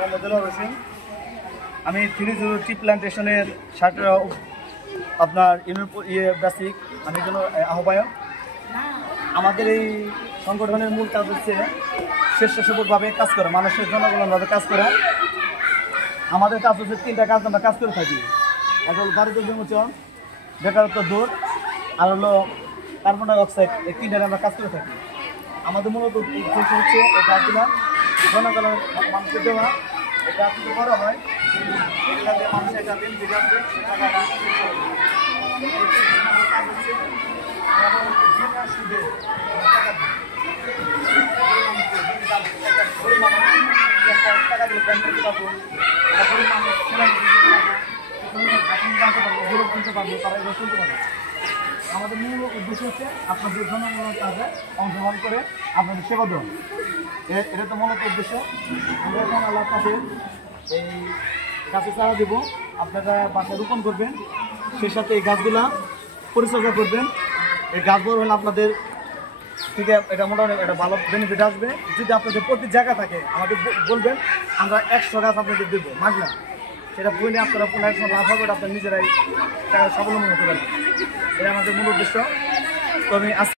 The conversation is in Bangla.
মোহাম্মদ দেলোয়ার হোসেন। আমি 3 টি প্ল্যান্টেশনের আপনার বেসিক আমি একজন আহ্বায়ক। আমাদের এই সংগঠনের মূল কাজ হচ্ছে স্বেচ্ছাসেবকভাবে কাজ করা, মানুষের জনগণভাবে কাজ করা। আমাদের কাজ হচ্ছে 3টা কাজ আমরা কাজ করে থাকি। একটা হলো দারিদ্র্য বিমোচন, বেকারত্ব দূর, আর হলো কার্বন ডাই অক্সাইড। এই 3টার আমরা কাজ করে থাকি। আমাদের মূলত উদ্দেশ্য হচ্ছে এই কাজগুলো জনগণের মানুষের দেওয়া। এই কাজ যদি বড় হয় এগুলা দিয়ে মানুষের একটা বেনিফিট আসবে। কাজ হচ্ছে বিনা সুদে টাকা দিলে ব্যাংক করতে পারবো, গরিব মানুষ সেলাই কিনতে পারবো, তারা এগুলো চলতে পারবে। আমাদের মূল উদ্দেশ্য হচ্ছে আপনাদের জনগণের কাজে অংশগ্রহণ করে আপনাদের সেবা দেওয়া। এটা তো মূলত উদ্দেশ্য। আমরা এখন আল্লাহ কাছে এই গাছে চারা দেবো, আপনারা বাসায় রোপণ করবেন, সেই সাথে এই গাছগুলা পরিচর্যা করবেন। এই গাছ বড় হলে আপনাদের থেকে এটা মোটামুটি একটা ভালো বেনিফিট আসবে। যদি আপনাদের প্রতি জায়গা থাকে আমাদের বলবেন, আমরা 100 গাছ আপনাদের দেবো মাগনা। সেটা বইলে আপনারা 1500 লাভ হবে, আপনার নিজেরাই স্বাবলম্বী হতে পারবেন। এটা আমাদের মূল উদ্দেশ্য। তো আমি